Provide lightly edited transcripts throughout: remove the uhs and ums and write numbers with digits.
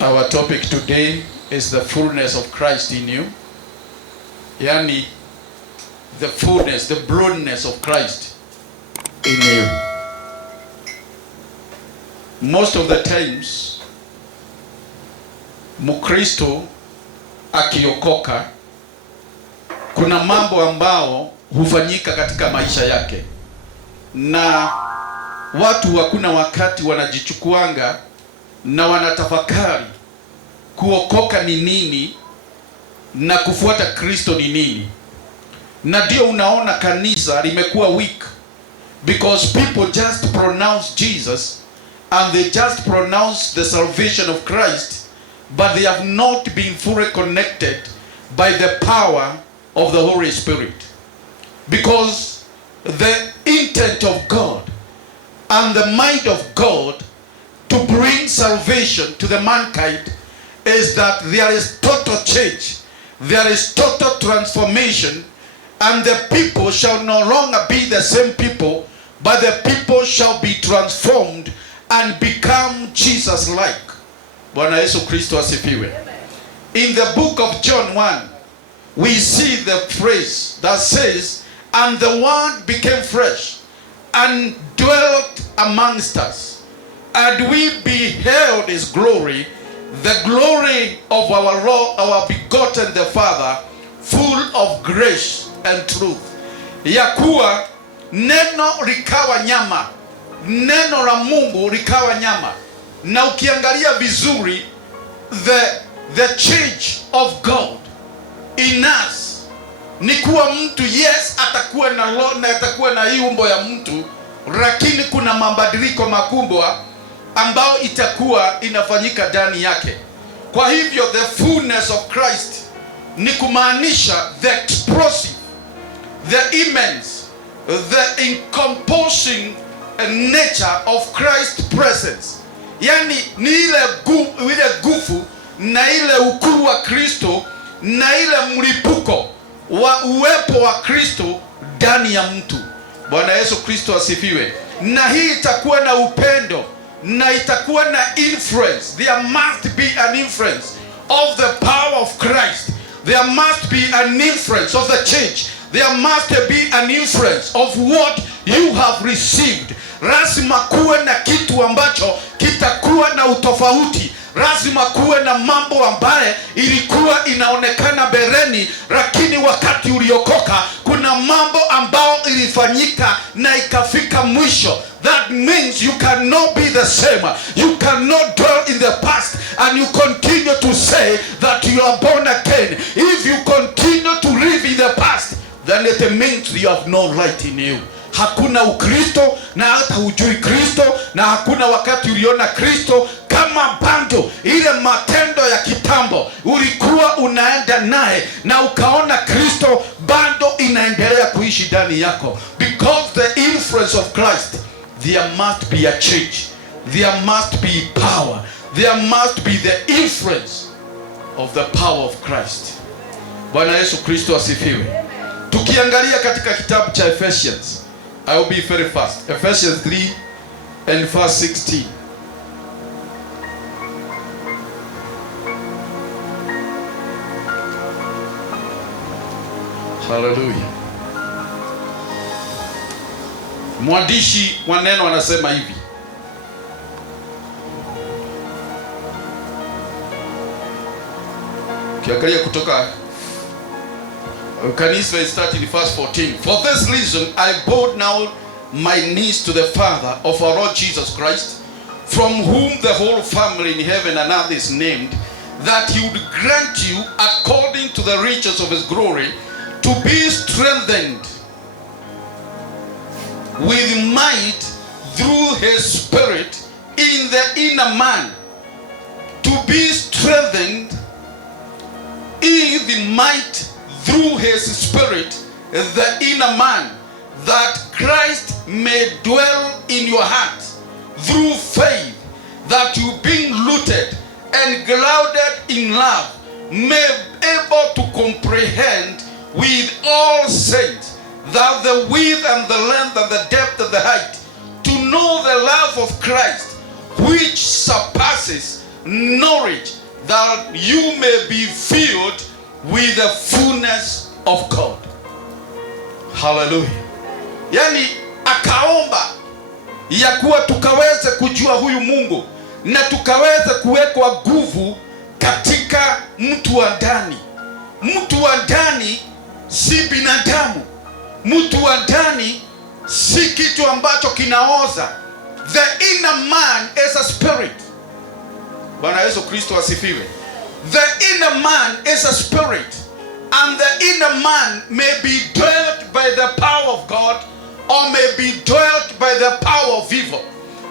Our topic today is the fullness of Christ in you. Yani, the fullness, the broadness of Christ in you. Most of the times, Mkristo akiokoka, kuna mambo ambao hufanyika katika maisha yake, na watu hakuna wakati wanajichukuanga na wanatafakari kuokoka ni nini na kufuata Kristo ni nini. Na ndio unaona kanisa limekuwa weak, because people just pronounce Jesus and they just pronounce the salvation of Christ, but they have not been fully connected by the power of the Holy Spirit. Because the intent of God and the mind of God to bring salvation to the mankind is that there is total change, there is total transformation, and the people shall no longer be the same people, but the people shall be transformed and become Jesus-like. Bwana Yesu Kristo asifiwe. In the book of John 1, we see the phrase that says, "And the Word became flesh and dwelt amongst us, and we beheld his glory, the glory of our Lord, our begotten the Father, full of grace and truth." Ya kuwa neno likawa nyama, neno la Mungu likawa nyama. Na ukiangalia vizuri, the change of God in us ni kuwa mtu, yes, atakuwa na hii umbo ya mtu, lakini kuna mabadiliko makubwa ambao itakuwa inafanyika ndani yake. Kwa hivyo the fullness of Christ ni kumaanisha the explosive, the immense, the encompassing nature of Christ's presence. Yani ni ile nguvu na ile ukuu wa Kristo na ile mlipuko wa uwepo wa Kristo ndani ya mtu. Bwana Yesu Kristo asifiwe. Na hii itakuwa na upendo na itakuwa na influence. There must be an influence of the power of Christ. There must be an influence of the church. There must be an influence of what you have received. Lazima kuwe na kitu ambacho kitakuwa na utofauti. Lazima kuwe na mambo ambaye ilikuwa inaonekana bereni, lakini wakati uliokoka kuna mambo ambao ilifanyika na ikafika mwisho. That means you cannot be the same. You cannot dwell in the past and you continue to say that you are born again. If you continue to live in the past, then it means you have no light in you. Hakuna Ukristo na hata hujui Kristo, na hakuna wakati uliona Kristo kama bando ile matendo ya kitambo ulikuwa unaenda naye na ukaona Kristo bando inaendelea kuishi ndani yako. Because the influence of Christ, there must be a change, there must be power, there must be the influence of the power of Christ. Bwana Yesu Kristo asifiwe. Tukiangalia katika kitabu cha Ephesians, I will be very fast. Ephesians 3 and verse 16. Hallelujah. Mwandishi wa neno anasema hivi: kiangalia kutoka kanisa start in verse 14. "For this reason I bowed now my knees to the Father of our Lord Jesus Christ, from whom the whole family in heaven and earth is named, that he would grant you, according to the riches of his glory, to be strengthened with might through his Spirit in the inner man." To be strengthened in the might through his Spirit, the inner man, that Christ may dwell in your heart through faith, that you, being rooted and grounded in love, may be able to comprehend with all saints that the width and the length and the depth and the height, to know the love of Christ, which surpasses knowledge, that you may be filled with the fullness of God. Hallelujah. Yani akaomba ya kuwa tukaweze kujua huyu Mungu na tukaweze kuwekwa nguvu katika mtu wa ndani. Mtu wa ndani si binadamu. Mtu wa ndani si kitu ambacho kinaoza. The inner man is a spirit. Bwana Yesu Kristo asifiwe. The inner man is a spirit, and the inner man may be dwelt by the power of God or may be dwelt by the power of evil.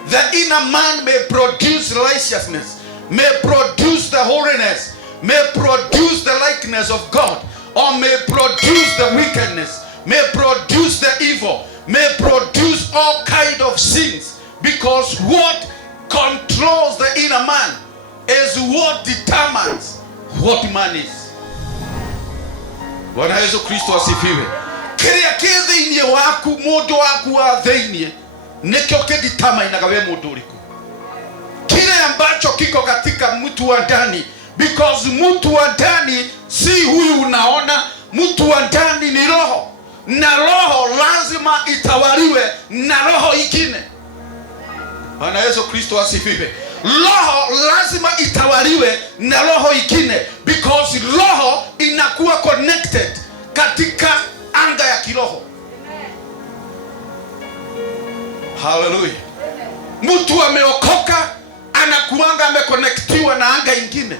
The inner man may produce righteousness, may produce the holiness, may produce the likeness of God, or may produce the wickedness, may produce the evil, may produce all kind of sins, because what controls the inner man is what determines what man is. Bwana Yesu Kristo asifiwe. Kiria kithinie waku mundu waku wa thinie nikyo kidetermine we mundu uriku. Kile ambacho kiko katika mtu wa ndani, because mtu wa ndani si huyu unaona. Mtu wa ndani ni roho, na roho lazima itawaliwe na roho ingine. Bwana Yesu Kristo asifiwe. Roho lazima itawaliwe na roho ingine, because roho inakuwa connected katika anga ya kiroho. Hallelujah. Mtu ameokoka anakuanga ameconnectiwa na anga ingine.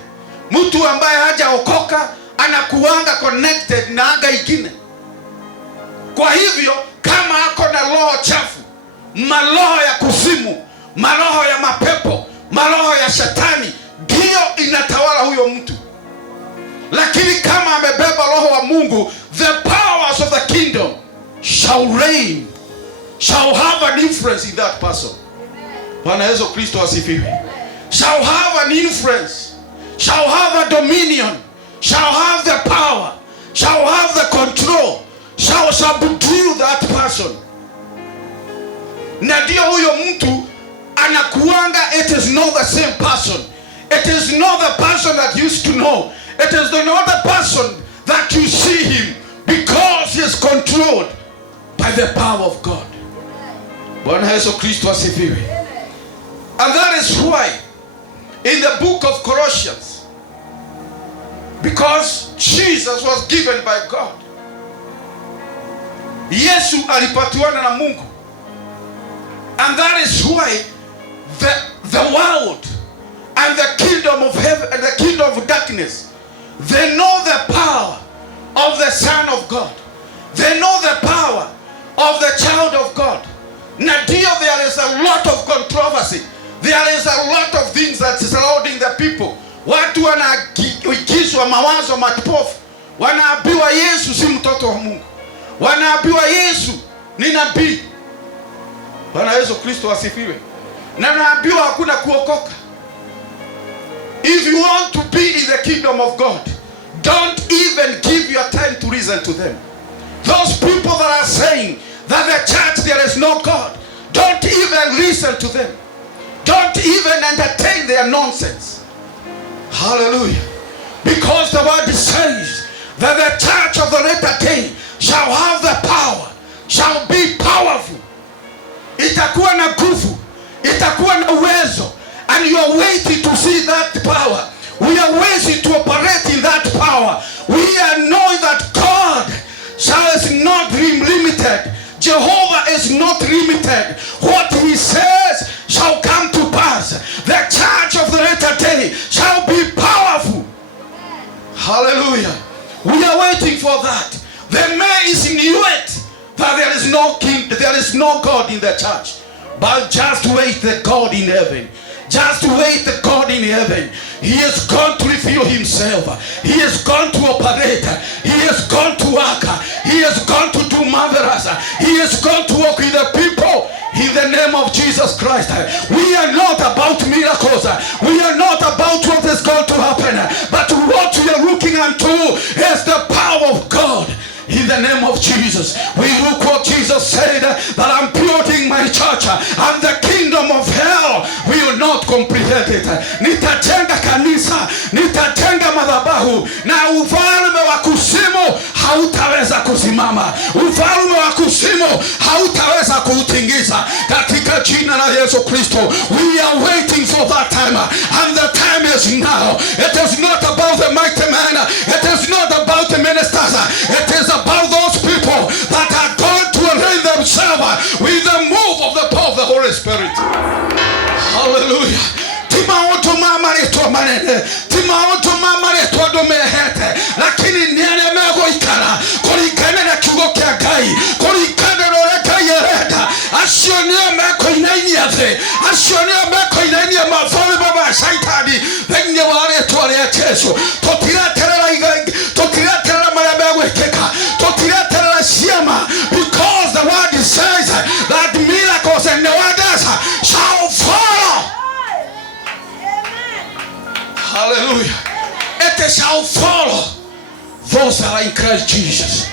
Mtu ambaye hajaokoka anakuanga connected na anga ingine. Kwa hivyo kama ako na roho chafu, maroho ya kuzimu, maroho ya mapepo, maroho ya shetani, ndio inatawala huyo mtu. Lakini kama amebeba roho wa Mungu, the powers of the kingdom shall reign, shall have an influence in that person. Bwana Yesu Kristo asifiwe. Shall have an influence, shall have a dominion, shall have the power, shall have the control, shall subdue that person. Na ndio huyo mtu anakuanga, it is not the same person. It is not the person that you used to know. It is not the person that you see him, because he is controlled by the power of God. Bwana Yesu Kristo asifiwe. And that is why in the book of Colossians, because Jesus was given by God, Yesu alipatiwana na Mungu. And that is why the world and the kingdom of heaven and the kingdom of darkness, they know the power of the Son of God. They know the power of the child of God. Now there is a lot of controversy. There is a lot of things that is surrounding the people. Watu wanaigizwa mawazo mapofu. Wanaambiwa Yesu si mtoto wa Mungu. Wanaambiwa Yesu ni nabii. Bwana Yesu Kristo asifiwe. Na naambiwa hakuna kuokoka. If you want to be in the kingdom of God, don't even give your time to listen to them. Those people that are saying that the church there is no God, don't even listen to them. Don't even entertain their nonsense. Hallelujah. Because the word says that the church of the latter day shall have the power, shall be powerful. Itakuwa na nguvu, itakuwa na uwezo. And you are waiting to see that power. We are waiting to operate in that power. We are knowing that God is not limited. Jehovah is not limited. What he says shall come to pass. The church of the latter day shall be powerful. Hallelujah. We are waiting for that. The man is knew it, that there is no king, there is no God in the church. But just wait the God in heaven. Just wait the God in heaven. He is going to reveal himself. He is going to operate. He is going to work. He is going to do marvelous. He is going to walk with the people in the name of Jesus Christ. We are not about miracles. We are not about what is going to happen. But what we are looking unto is the power of God. In the name of Jesus, we look what Jesus said, that I'm building my church and the kingdom of hell will not comprehend it. Nitajenga Mungu, na ufalme wa kuzimu hautaweza kusimama, ufalme wa kuzimu hautaweza kuutingiza, katika jina la Yesu Kristo. We are waiting for that time, and the time is now. It is not about the mighty man, it is not about the ministers, it is about those people that are going to arrange themselves with the move of the power of the Holy Spirit. Hallelujah. Timautu mama leto manene, timautu mama leto domehete, lakini niene mego ikara, kulikane na kiugo kia Ngai, kulikane na Ngai yereda, asionea meko inainiathe, asionea meko inainia mafalme baba shaitani, venye wale tuwale ya Yesu, totiratera marabego ikeka, totiratera siama, because the word says that miracles and wonders shall follow. Hallelujah. It shall follow those that are in Christ Jesus.